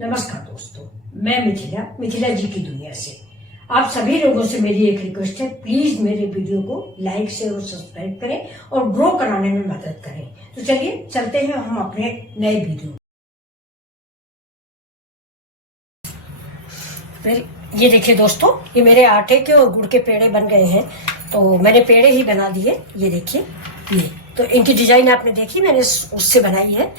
नमस्कार दोस्तों, मैं मिथिला जी की दुनिया से आप सभी लोगों से मेरी एक रिक्वेस्ट है, प्लीज मेरे वीडियो को लाइक शेयर और सब्सक्राइब करें और ग्रो कराने में मदद करें। तो चलिए चलते हैं हम अपने नए वीडियो। ये देखिए दोस्तों, ये मेरे आटे के और गुड़ के पेड़े बन गए हैं। तो मैंने पेड़े ही बना दिए। ये देखिए, ये तो इनकी डिजाइन आपने देखी, मैंने उससे बनाई है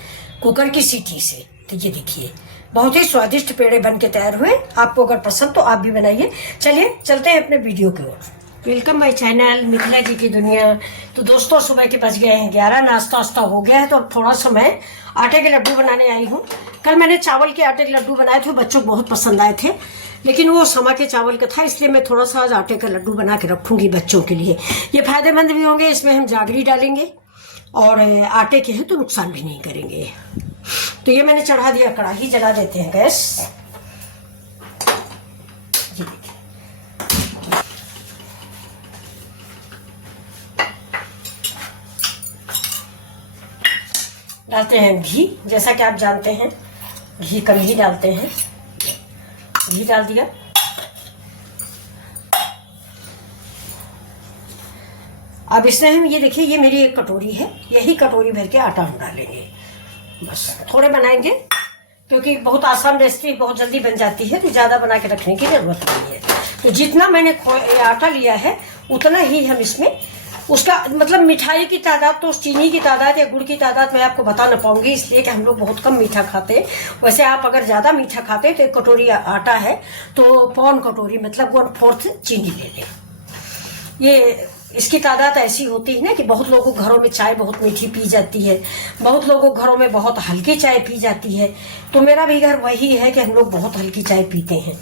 कुकर की सीटी से। तो ये देखिए, बहुत ही स्वादिष्ट पेड़े बन के तैयार हुए। आपको अगर पसंद तो आप भी बनाइए। चलिए चलते हैं अपने वीडियो की ओर। वेलकम माय चैनल मिथिला जी की दुनिया। तो दोस्तों, सुबह के बज गए हैं 11, नाश्ता वास्ता हो गया है। तो अब थोड़ा सा मैं आटे के लड्डू बनाने आई हूँ। कल मैंने चावल के आटे के लड्डू बनाए थे, बच्चों को बहुत पसंद आए थे, लेकिन वो समा के चावल का था, इसलिए मैं थोड़ा सा आज आटे का लड्डू बना के रखूंगी बच्चों के लिए। ये फायदेमंद भी होंगे, इसमें हम जागरी डालेंगे और आटे के हैं तो नुकसान भी नहीं करेंगे। तो ये मैंने चढ़ा दिया, कढ़ाई जला देते हैं गैस। ये देखिए, डालते हैं घी। जैसा कि आप जानते हैं घी कम ही डालते हैं। घी डाल दिया। अब इसमें हम ये देखिए, ये मेरी एक कटोरी है, यही कटोरी भर के आटा हम डालेंगे। बस थोड़े बनाएंगे क्योंकि बहुत आसान रेसिपी, बहुत जल्दी बन जाती है, तो ज़्यादा बना के रखने की जरूरत नहीं है। तो जितना मैंने आटा लिया है उतना ही हम इसमें, उसका मतलब मिठाई की तादाद तो चीनी की तादाद या गुड़ की तादाद मैं आपको बता ना पाऊंगी, इसलिए कि हम लोग बहुत कम मीठा खाते हैं। वैसे आप अगर ज़्यादा मीठा खाते हैं तो 1 कटोरी आटा है तो पौन कटोरी मतलब 1/4 चीनी ले लें। ये इसकी तादाद ऐसी होती है ना कि बहुत लोगों के घरों में चाय बहुत मीठी पी जाती है, बहुत लोगों के घरों में बहुत हल्की चाय पी जाती है। तो मेरा भी घर वही है कि हम लोग बहुत हल्की चाय पीते हैं।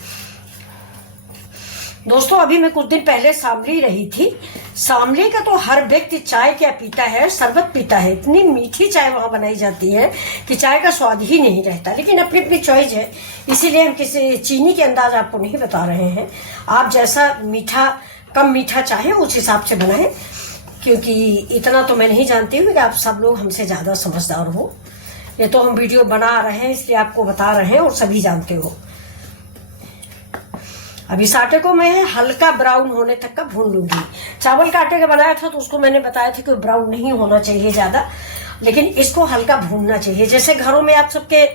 दोस्तों, अभी मैं कुछ दिन पहले शामली रही थी। शामली का तो हर व्यक्ति चाय क्या पीता है, शरबत पीता है। इतनी मीठी चाय वहां बनाई जाती है कि चाय का स्वाद ही नहीं रहता, लेकिन अपनी अपनी चॉइस है, इसीलिए हम किसी चीनी के अंदाज आपको नहीं बता रहे हैं। आप जैसा मीठा, कम मीठा चाहे उस हिसाब से बनाएं, क्योंकि इतना तो मैं नहीं जानती हूँ कि आप सब लोग हमसे ज्यादा समझदार हो। ये तो हम वीडियो बना रहे हैं इसलिए आपको बता रहे हैं और सभी जानते हो। अब इस आटे को मैं हल्का ब्राउन होने तक का भून लूंगी। चावल का आटे का बनाया था तो उसको मैंने बताया था कि ब्राउन नहीं होना चाहिए ज्यादा, लेकिन इसको हल्का भूनना चाहिए। जैसे घरों में आप सबके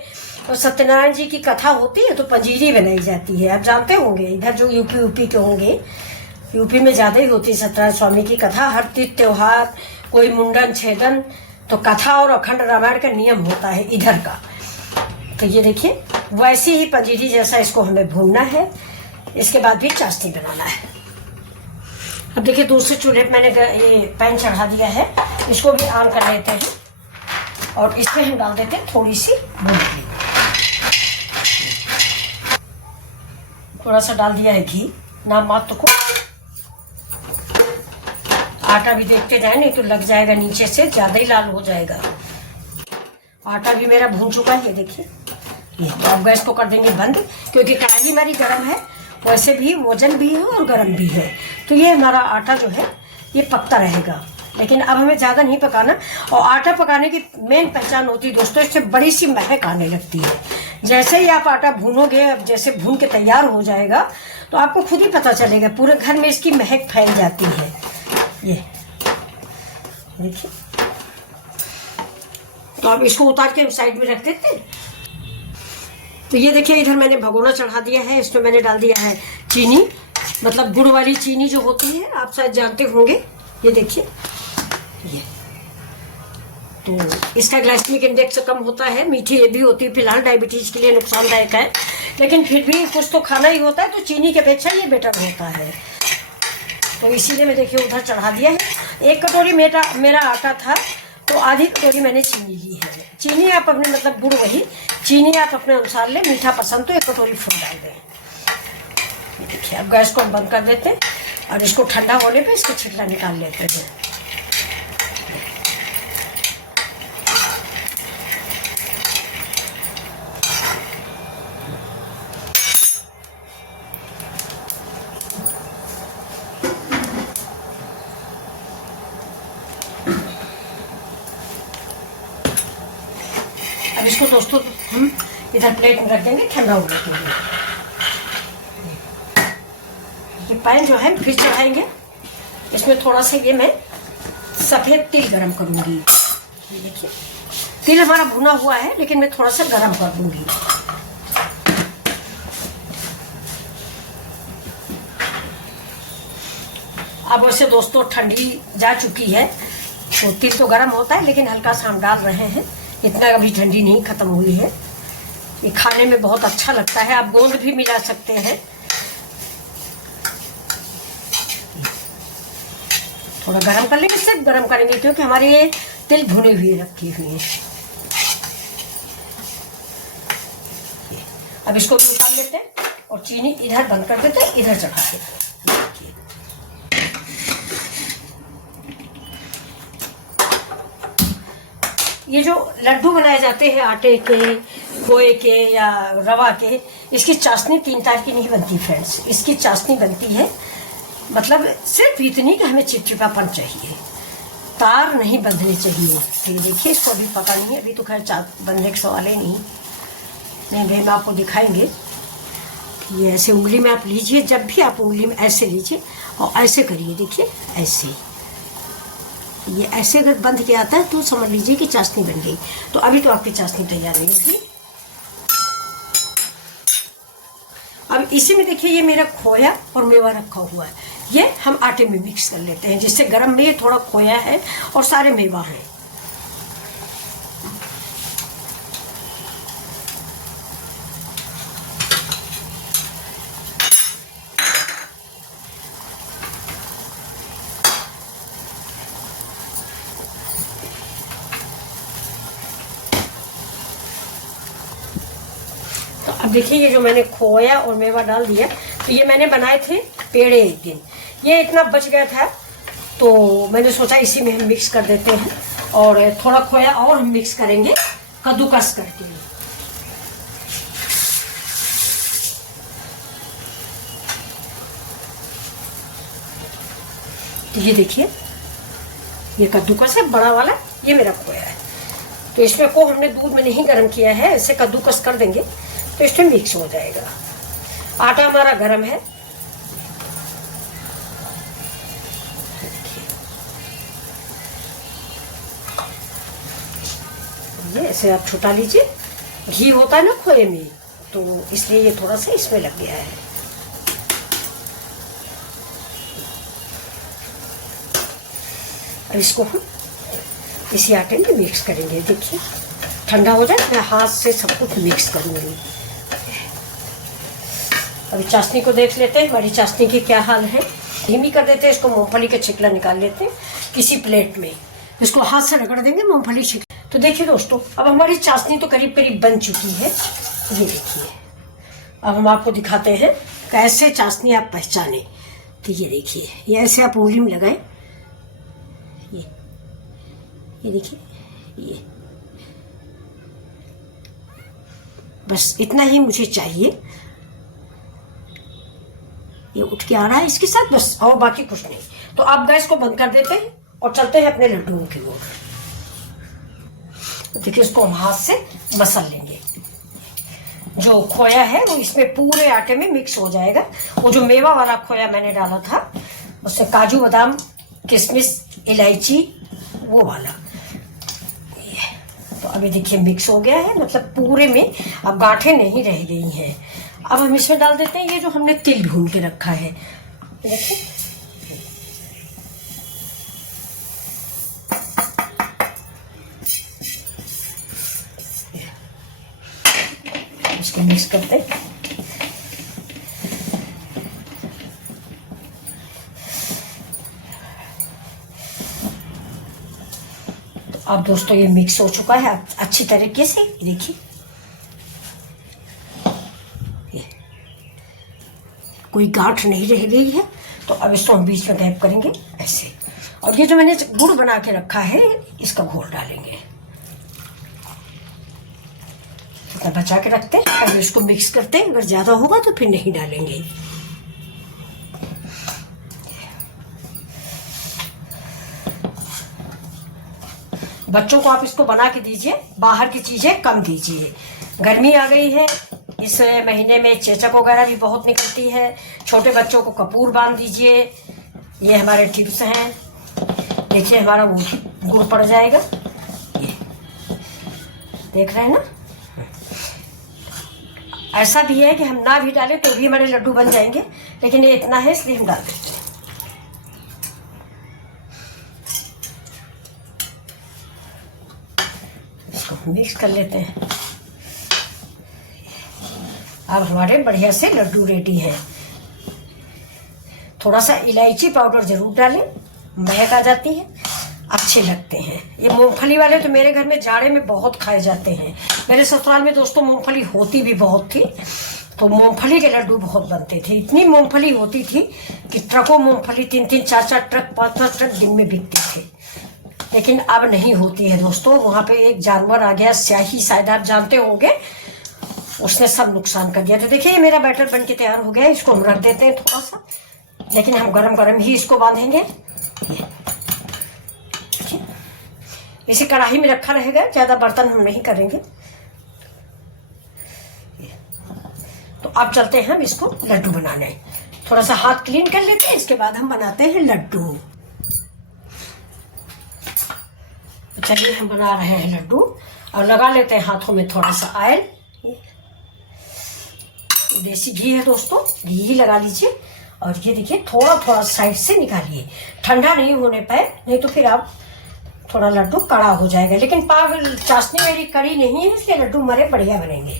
सत्यनारायण जी की कथा होती है तो पंजीरी बनाई जाती है, आप जानते होंगे। इधर जो यूपी के होंगे, यूपी में ज्यादा ही होती है सत्यनारायण स्वामी की कथा। हर तीज त्योहार, कोई मुंडन छेदन, तो कथा और अखंड रामायण का नियम होता है इधर का। तो ये देखिए, वैसे ही पंजीरी जैसा इसको हमें भूनना है। इसके बाद भी चाशनी बनाना है। अब देखिए, दूसरे चूल्हे पे मैंने ये पैन चढ़ा दिया है, इसको भी ऑन कर लेते हैं और इसमें हम डाल देते हैं थोड़ी सी मूंगफली। थोड़ा सा डाल दिया है घी, नाम मात्र को। आटा भी देखते जाए, नहीं तो लग जाएगा नीचे से, ज्यादा ही लाल हो जाएगा। आटा भी मेरा भून चुका है, ये देखिए। ये तो अब गैस को कर देंगे बंद, क्योंकि कढ़ाई हमारी गर्म है, वैसे भी वजन भी है और गर्म भी है। तो ये हमारा आटा जो है ये पकता रहेगा, लेकिन अब हमें ज्यादा नहीं पकाना। और आटा पकाने की मेन पहचान होती है दोस्तों, इससे बड़ी सी महक आने लगती है। जैसे ही आप आटा भूनोगे, अब जैसे भून के तैयार हो जाएगा तो आपको खुद ही पता चलेगा, पूरे घर में इसकी महक फैल जाती है। ये देखिए, तो अब इसको उतार के साइड में रख देते हैं। तो ये देखिए, इधर मैंने भगोना चढ़ा दिया है, इसमें मैंने डाल दिया है चीनी, मतलब गुड़ वाली चीनी जो होती है, आप शायद जानते होंगे। ये देखिए, ये तो इसका ग्लाइसेमिक इंडेक्स कम होता है, मीठी ये भी होती है, फिलहाल डायबिटीज के लिए नुकसानदायक है, लेकिन फिर भी कुछ तो खाना ही होता है, तो चीनी की अपेक्षा ये बेटर होता है। तो इसीलिए मैं देखिए उधर चढ़ा दिया है। 1 कटोरी मेरा आटा था तो आधी कटोरी मैंने चीनी ली है। चीनी आप अपने मतलब गुड़ वही, चीनी आप अपने अनुसार ले, मीठा पसंद तो 1 कटोरी फुल डाल दें। देखिए, अब गैस को हम बंद कर देते हैं और इसको ठंडा होने पे इसको छिलका निकाल लेते हैं। अब इसको दोस्तों हम इधर प्लेट में रख देंगे, ठंडा होने के लिए। ये पैन जो है फिर चढ़ाएंगे, इसमें थोड़ा सा ये मैं सफ़ेद तिल गरम करूँगी। ये देखिए तिल हमारा भुना हुआ है, लेकिन मैं थोड़ा सा गरम कर दूँगी। अब वैसे दोस्तों ठंडी जा चुकी है, तो तिल तो गर्म होता है, लेकिन हल्का सा हम डाल रहे हैं, इतना अभी ठंडी नहीं ख़त्म हुई है। ये खाने में बहुत अच्छा लगता है, आप गोंद भी मिला सकते हैं। थोड़ा गरम कर लेंगे, सिर्फ गरम करेंगे, क्योंकि हमारे ये तिल भुने हुए रखे हुए हैं। अब इसको भी निकाल लेते हैं और चीनी इधर बंद कर देते हैं, इधर चढ़ा देते हैं। ये जो लड्डू बनाए जाते हैं आटे के, खोए के या रवा के, इसकी चाशनी 3 तार की नहीं बनती फ्रेंड्स। इसकी चाशनी बनती है, मतलब सिर्फ इतनी कि हमें चिपचिपापन चाहिए, तार नहीं बंधने चाहिए। ये देखिए इसको अभी पता नहीं है, अभी तो खैर बंधने के सवाल ही नहीं भाई, मैं आपको दिखाएंगे। ये ऐसे उंगली में आप लीजिए, जब भी आप उंगली में ऐसे लीजिए और ऐसे करिए, देखिए ऐसे, ये ऐसे अगर बंध के आता है तो समझ लीजिए कि चाशनी बन गई। तो अभी तो आपकी चाशनी तैयार नहीं होगी। अब इसी में देखिए ये मेरा खोया और मेवा रखा हुआ है, ये हम आटे में मिक्स कर लेते हैं, जिससे गरम में थोड़ा खोया है और सारे मेवा है। तो अब देखिए ये जो मैंने खोया और मेवा डाल दिया, तो ये मैंने बनाए थे पेड़े एक दिन, ये इतना बच गया था, तो मैंने सोचा इसी में हम मिक्स कर देते हैं। और थोड़ा खोया और हम मिक्स करेंगे कद्दूकस करके। तो ये देखिए ये कद्दूकस है बड़ा वाला, ये मेरा खोया है। तो इसमें को हमने दूध में नहीं गर्म किया है, ऐसे कद्दूकस कर देंगे तो इसमें मिक्स हो जाएगा। आटा हमारा गरम है, ये ऐसे आप छुटा लीजिए। घी होता है ना खोए में, तो इसलिए ये थोड़ा सा इसमें लग गया है। अब इसको हम इसी आटे में मिक्स करेंगे। देखिए ठंडा हो जाए, मैं हाथ से सब कुछ मिक्स करूंगी। अभी चाशनी को देख लेते हैं, हमारी चाशनी की क्या हाल है। धीमी कर देते हैं इसको, मूंगफली के छिकला निकाल लेते हैं किसी प्लेट में, इसको हाथ से रगड़ देंगे मूंगफली छिकला। तो देखिए दोस्तों, अब हमारी चाशनी तो करीब करीब बन चुकी है। ये देखिए, अब हम आपको दिखाते हैं कैसे चाशनी आप पहचाने। तो ये देखिए, ये ऐसे आप उंगली में लगाएं, ये देखिए, ये बस इतना ही मुझे चाहिए। ये उठ के आ रहा है इसके साथ, बस, और बाकी कुछ नहीं। तो आप गैस को बंद कर देते हैं और चलते हैं अपने लड्डुओं की ओर। देखिए इसको हम हाथ से मसल लेंगे। जो खोया है वो इसमें पूरे आटे में मिक्स हो जाएगा। वो जो मेवा वाला खोया मैंने डाला था, उससे काजू बादाम किशमिश इलायची वो वाला, तो अभी देखिए मिक्स हो गया है, मतलब पूरे में अब गांठें नहीं रह गई हैं। अब हम इसमें डाल देते हैं ये जो हमने तिल भून के रखा है। देखिए इसको मिक्स करते हैं। अब दोस्तों ये मिक्स हो चुका है अच्छी तरीके से। देखिए कोई गांठ नहीं रह गई है। तो अब इसको हम बीच में गैप करेंगे ऐसे, और ये जो मैंने गुड़ बना के रखा है इसका घोल डालेंगे। इतना बचा के रखते हैं, अब इसको मिक्स करते हैं। अगर ज़्यादा होगा तो फिर नहीं डालेंगे। बच्चों को आप इसको बना के दीजिए, बाहर की चीज़ें कम दीजिए। गर्मी आ गई है, इस महीने में चेचक वगैरह भी बहुत निकलती है। छोटे बच्चों को कपूर बांध दीजिए। ये हमारे टिप्स हैं। देखिए हमारा वो गुड़ पड़ जाएगा, ये देख रहे हैं ना। ऐसा भी है कि हम ना भी डालें तो भी हमारे लड्डू बन जाएंगे, लेकिन ये इतना है इसलिए हम डाल देते हैं। इसको मिक्स कर लेते हैं। अब हमारे बढ़िया से लड्डू रेडी हैं। थोड़ा सा इलायची पाउडर जरूर डालें, महक आ जाती है, अच्छे लगते हैं। ये मूंगफली वाले तो मेरे घर में जाड़े में बहुत खाए जाते हैं। मेरे ससुराल में दोस्तों मूंगफली होती भी बहुत थी, तो मूंगफली के लड्डू बहुत बनते थे। इतनी मूंगफली होती थी कि ट्रकों मूंगफली 3-3, 4-4 ट्रक, 5-5 ट्रक दिन में बिकती थे। लेकिन अब नहीं होती है दोस्तों। वहाँ पे एक जानवर आ गया, स्याही, शायद आप जानते होंगे, उसने सब नुकसान कर दिया। तो देखिए ये मेरा बैटर बन के तैयार हो गया है। इसको हम रख देते हैं थोड़ा सा, लेकिन हम गरम गरम ही इसको बांधेंगे। इसे कढ़ाई में रखा रहेगा, ज़्यादा बर्तन हम नहीं करेंगे। तो अब चलते हैं हम इसको लड्डू बनाने। थोड़ा सा हाथ क्लीन कर लेते हैं, इसके बाद हम बनाते हैं लड्डू। चलिए हम बना रहे हैं लड्डू और लगा लेते हैं हाथों में थोड़ा सा ऑयल। देसी घी है दोस्तों, घी ही लगा लीजिए। और ये देखिए थोड़ा थोड़ा साइड से निकालिए, ठंडा नहीं होने पाए, नहीं तो फिर आप थोड़ा लड्डू कड़ा हो जाएगा। लेकिन चाशनी मेरी कड़ी नहीं है, इसलिए लड्डू हमारे बढ़िया बनेंगे।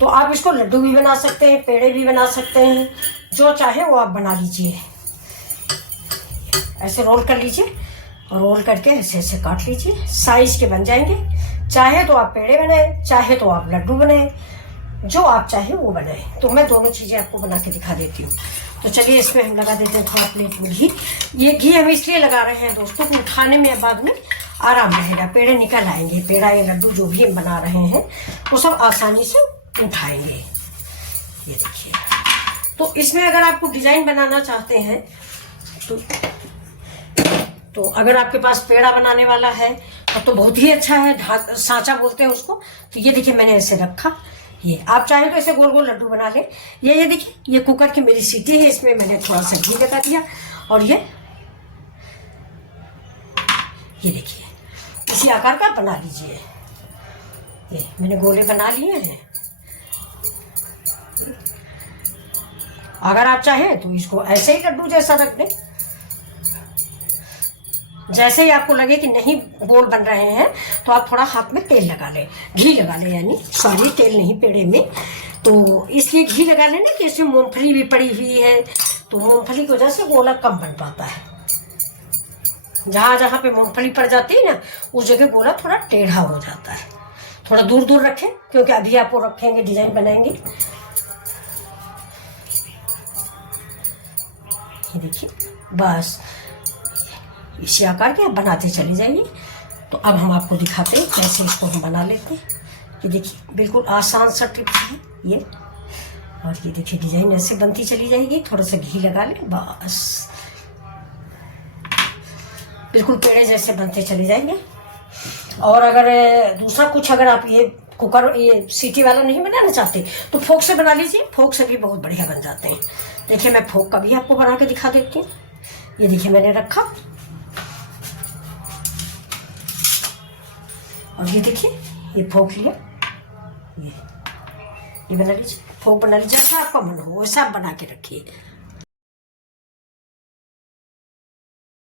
तो आप इसको लड्डू भी बना सकते हैं, पेड़े भी बना सकते हैं, जो चाहे वो आप बना लीजिए। ऐसे रोल कर लीजिए और रोल करके ऐसे ऐसे काट लीजिए, साइज के बन जाएंगे। चाहे तो आप पेड़े बनाए, चाहे तो आप लड्डू बनाए, जो आप चाहे वो बनाए। तो मैं दोनों चीज़ें आपको बना के दिखा देती हूँ। तो चलिए इसमें हम लगा देते हैं थोड़ा प्लेट में घी। ये घी हम इसलिए लगा रहे हैं दोस्तों कि खाने में बाद में आराम रहेगा, पेड़े निकल आएंगे। पेड़ा या लड्डू जो भी हम बना रहे हैं वो सब आसानी से उठाएंगे। ये देखिए। तो इसमें अगर आपको डिजाइन बनाना चाहते हैं तो अगर आपके पास पेड़ा बनाने वाला है तो बहुत ही अच्छा है, सांचा बोलते हैं उसको। तो ये देखिए मैंने ऐसे रखा, ये आप चाहें तो ऐसे गोल गोल लड्डू बना लें। ये देखिए ये कुकर की मेरी सीटी है, इसमें मैंने थोड़ा सा घी लगा दिया और ये देखिए इसी आकार का बना लीजिए। ये मैंने गोले बना लिए हैं। अगर आप चाहें तो इसको ऐसे ही लड्डू जैसा रख दें। जैसे ही आपको लगे कि नहीं गोल बन रहे हैं तो आप थोड़ा हाथ में तेल लगा लें, घी लगा लें, यानी सॉरी तेल नहीं, पेड़े में। तो इसलिए घी लगा लें ना कि इसमें मूंगफली भी पड़ी हुई है, तो मूंगफली की वजह से गोला कम बन पाता है। जहाँ जहाँ पे मूंगफली पड़ जाती है ना, उस जगह गोला थोड़ा टेढ़ा हो जाता है। थोड़ा दूर दूर रखें, क्योंकि अभी आपको रखेंगे, डिजाइन बनाएंगे। ये देखिए बस इसी आकार के आप बनाते चले जाइए। तो अब हम आपको दिखाते हैं कैसे इसको हम बना लेते हैं। ये देखिए बिल्कुल आसान सा टिप्स है ये। और ये देखिए डिजाइन ऐसे बनती चली जाएगी। थोड़ा सा घी लगा लें, बस बिल्कुल पेड़े जैसे बनते चले जाएंगे। और अगर दूसरा कुछ अगर आप ये कुकर ये सीटी वाला नहीं बनाना चाहते तो फोक से बना लीजिए, फोक से भी बहुत बढ़िया बन जाते हैं। देखिए मैं फोक का भी आपको बना के दिखा देती हूँ। ये देखिए मैंने रखा और ये देखिए ये फोक लिया, ये बना लीजिए, फोक बना लीजिए। जैसा आपका मन हो वैसा आप बना के रखिए।